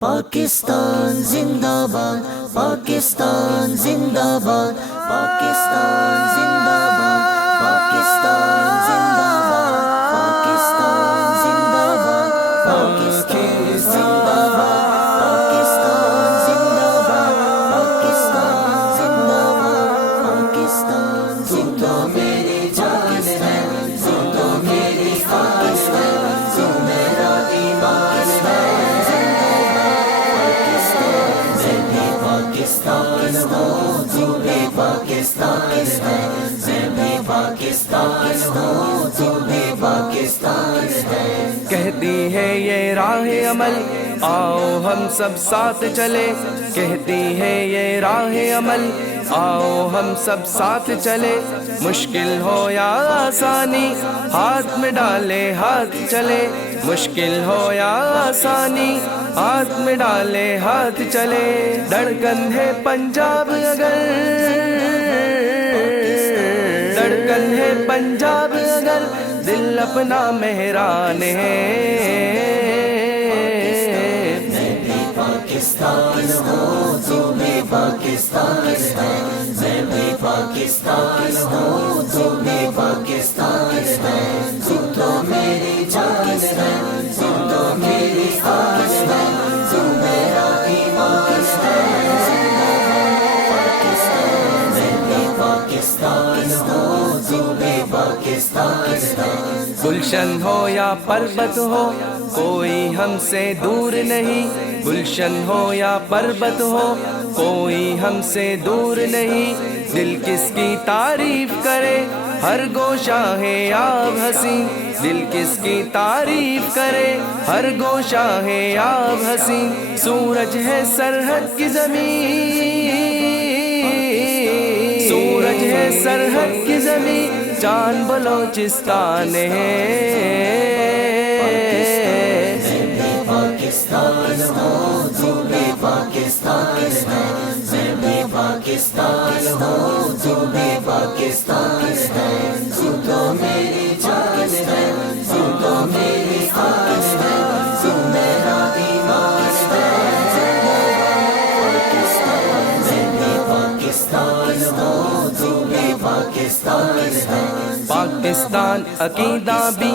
پاکستان زندہ باد، پاکستان زندہ باد، پاکستان زندہ باد، پاکستان زندہ باد، پاکستان زندہ باد، پاکستان زندہ باد، پاکستان زندہ باد، پاکستان زندہ باد، پاکستان زندہ میری جان ہے، زندہ میری خواہش ہے، زندہ میرا ایمان ہے، پاکستان ہوں تو بھی پاکستان ہے، میں بھی پاکستان ہوں تو بھی پاکستان ہے۔ کہتی ہے یہ راہ عمل آؤ ہم سب ساتھ چلے، کہتی ہے یہ راہ عمل آؤ ہم سب ساتھ چلے، مشکل ہو یا آسانی ہاتھ میں ڈالے ہاتھ چلے، مشکل ہو یا آسانی ہاتھ میں ڈالے ہاتھ چلے، دھڑکن ہے پنجاب اگر، دھڑکن ہے پنجاب اگر دل اپنا مہران ہے، میں بھی پاکستان ہوں تو بھی پاکستان ہے، میں بھی پاکستان ہوں تو بھی پاکستان ہے، زندہ میری جان ہے، زندہ میری خواہش ہے، زندہ میرا ایمان ہے، پاکستان میں بھی پاکستان ہوں تو بھی پاکستان ہے۔ گلشن ہو یا پربت ہو کوئی ہم سے دور نہیں، گلشن ہو یا پربت ہو کوئی ہم سے دور نہیں، دل کس کی تعریف کرے ہر گوشہ ہے آب حسین، دل کس کی تعریف کرے ہر گوشہ ہے آب حسین، سورج ہے سرحد کی زمین، سورج ہے سرحد کی زمین، چاند بلوچستان ہے، میں بھی پاکستان ہوں تو بھی پاکستان ہے، میں بھی پاکستان ہوں تو بھی پاکستان ہے، زندہ میری جان ہے، زندہ میری خواہش ہے، زندہ میرا ایمان ہے، پاکستان میں بھی پاکستان ہوں تو بھی پاکستان ہے۔ پاکستان عقیدہ بھی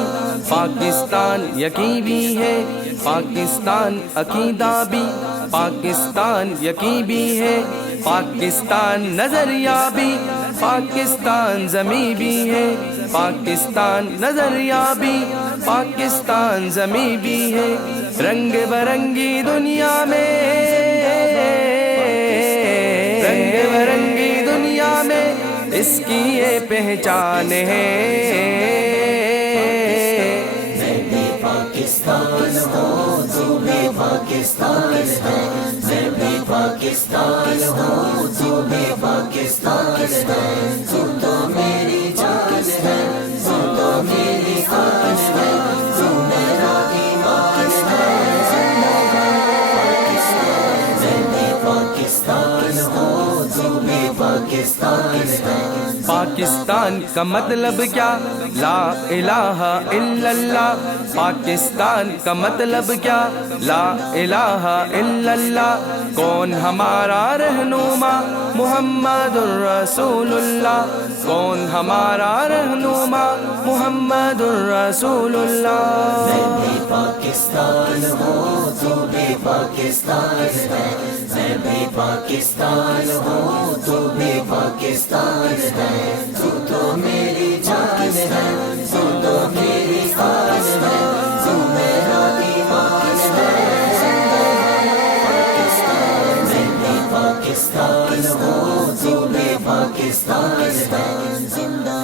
پاکستان یقین بھی ہے، پاکستان عقیدہ بھی پاکستان یقین بھی ہے، پاکستان نظریہ بھی پاکستان زمیں بھی ہے، پاکستان نظریہ بھی پاکستان زمیں بھی ہے، رنگ برنگی دنیا میں، رنگ برنگی دنیا میں اس کی یہ پہچان ہے، میں بھی پاکستان ہوں تو بھی پاکستان ہے، میں بھی پاکستان ہوں تو بھی پاکستان ہے، زندہ میری جان ہے، زندہ میری خواہش ہے، زندہ میرا ایمان ہے، پاکستان میں بھی پاکستان ہوں تو بھی پاکستان ہے۔ پاکستان کا مطلب کیا؟ لا الہ الا اللہ، پاکستان کا مطلب کیا؟ لا الہ الا اللہ، کون ہمارا رہنما؟ محمد الرسول اللہ، کون ہمارا رہنما؟ محمد الرسول اللہ، میں بھی پاکستان ہوں تو بھی پاکستان ہے، میں بھی پاکستان ہوں تو بھی پاکستان ہے، زندہ میری جان ہے، زندہ میری خواہش ہے، زندہ میرا ایمان ہے، پاکستان میں بھی پاکستان ہوں تو بھی پاکستان ہے، زندہ